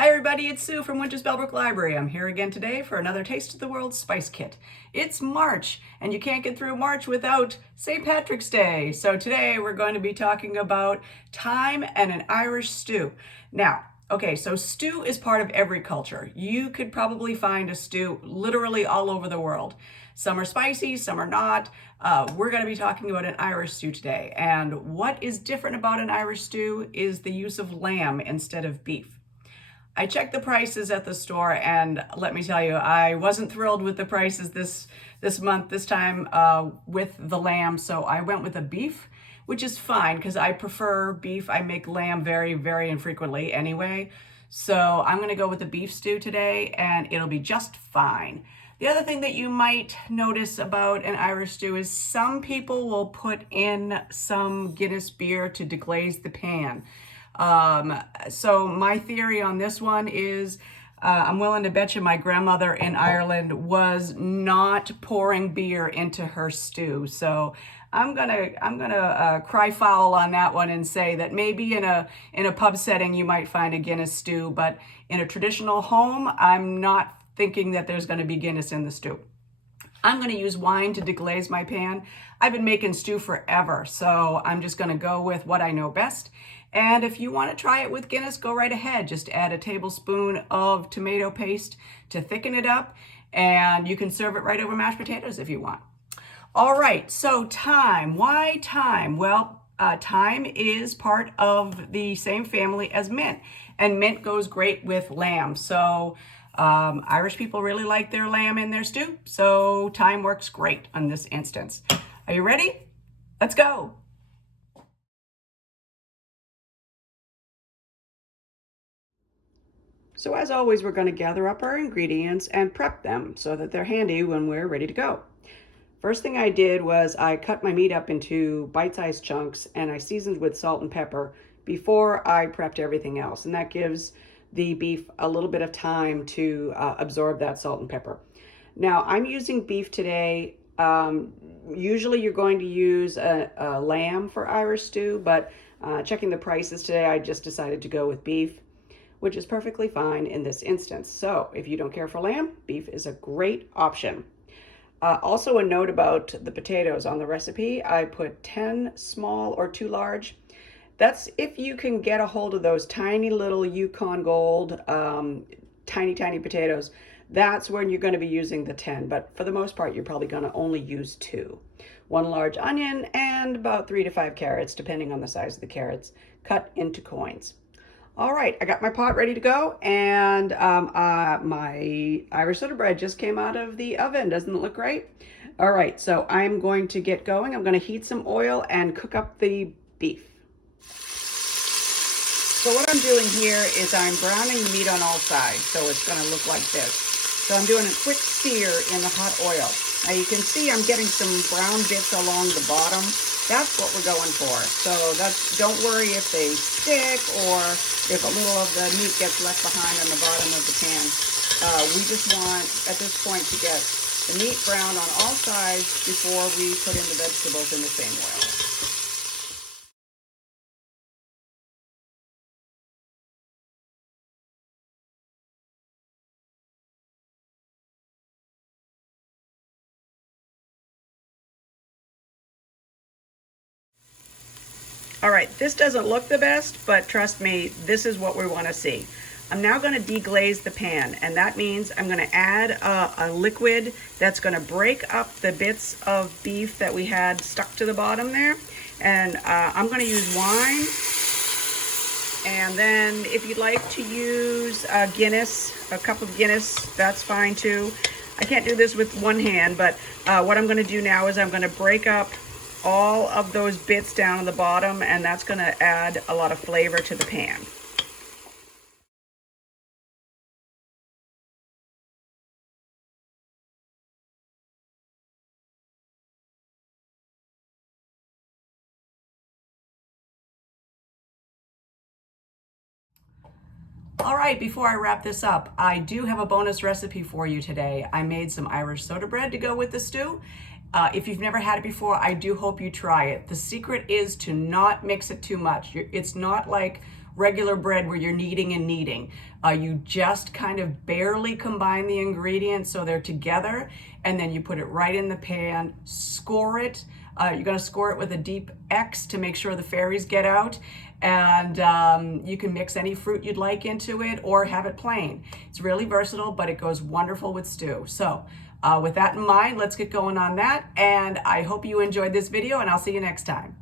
Hi everybody, it's Sue from Winters-Bellbrook Library. I'm here again today for another Taste of the World Spice Kit. It's March, and you can't get through March without St. Patrick's Day. So today we're going to be talking about thyme and an Irish stew. Now, okay, so stew is part of every culture. You could probably find a stew literally all over the world. Some are spicy, some are not. We're going to be talking about an Irish stew today. And what is different about an Irish stew is the use of lamb instead of beef. I checked the prices at the store, and let me tell you, I wasn't thrilled with the prices this month, this time with the lamb, so I went with a beef, which is fine because I prefer beef. I make lamb very, very infrequently anyway, so I'm going to go with the beef stew today, and it'll be just fine. The other thing that you might notice about an Irish stew is some people will put in some Guinness beer to deglaze the pan. So my theory on this one is I'm willing to bet you my grandmother in Ireland was not pouring beer into her stew. So I'm gonna cry foul on that one and say that maybe in a pub setting you might find a Guinness stew, but in a traditional home, I'm not thinking that there's going to be Guinness in the stew. I'm going to use wine to deglaze my pan. I've been making stew forever, so I'm just going to go with what I know best. And if you want to try it with Guinness, go right ahead. Just add a tablespoon of tomato paste to thicken it up, and you can serve it right over mashed potatoes if you want. All right, so thyme. Why thyme? Well, thyme is part of the same family as mint, and mint goes great with lamb. So Irish people really like their lamb in their stew, so thyme works great on this instance. Are you ready? Let's go. So as always, we're going to gather up our ingredients and prep them so that they're handy when we're ready to go. First thing I did was I cut my meat up into bite-sized chunks and I seasoned with salt and pepper before I prepped everything else. And that gives the beef a little bit of time to absorb that salt and pepper. Now I'm using beef today. Usually you're going to use a lamb for Irish stew, but checking the prices today, I just decided to go with beef, which is perfectly fine in this instance. So if you don't care for lamb, beef is a great option. Also a note about the potatoes on the recipe, I put 10 small or 2 large. That's if you can get a hold of those tiny little Yukon Gold, tiny potatoes. That's when you're going to be using the 10, but for the most part, you're probably going to only use 2. 1 large onion and about 3 to 5 carrots, depending on the size of the carrots, cut into coins. All right, I got my pot ready to go, and my Irish soda bread just came out of the oven. Doesn't it look great? All right, so I'm going to get going. I'm going to heat some oil and cook up the beef. So what I'm doing here is I'm browning the meat on all sides, so it's going to look like this. So I'm doing a quick sear in the hot oil. Now you can see I'm getting some brown bits along the bottom. That's what we're going for. So don't worry if they stick or if a little of the meat gets left behind on the bottom of the pan. We just want, at this point, to get the meat browned on all sides before we put in the vegetables in the same oil. All right, this doesn't look the best, but trust me, this is what we want to see. I'm now going to deglaze the pan, and that means I'm going to add a liquid that's going to break up the bits of beef that we had stuck to the bottom there. And I'm going to use wine. And then if you'd like to use Guinness, a cup of Guinness, that's fine too. I can't do this with one hand, but what I'm going to do now is I'm going to break up all of those bits down at the bottom, and that's going to add a lot of flavor to the pan. All right, before I wrap this up, I do have a bonus recipe for you today. I made some Irish soda bread to go with the stew. If you've never had it before, I do hope you try it. The secret is to not mix it too much. It's not like regular bread where you're kneading and kneading. You just kind of barely combine the ingredients so they're together, and then you put it right in the pan, score it. You're going to score it with a deep X to make sure the fairies get out, and you can mix any fruit you'd like into it or have it plain. It's really versatile, but it goes wonderful with stew. So with that in mind, let's get going on that, and I hope you enjoyed this video, and I'll see you next time.